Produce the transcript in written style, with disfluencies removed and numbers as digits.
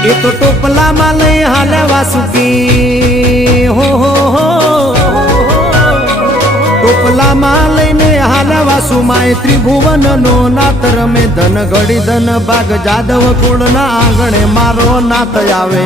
એ તો ટોપલામાં લઈ હાલે વાસુકી હો ટોપલામાં લઈને હાલે વાસુ માય ત્રિભુવન નો નાત રમે ધન ઘડી ધન ભાગ જાદવ કુળના આંગણે મારો નાત આવે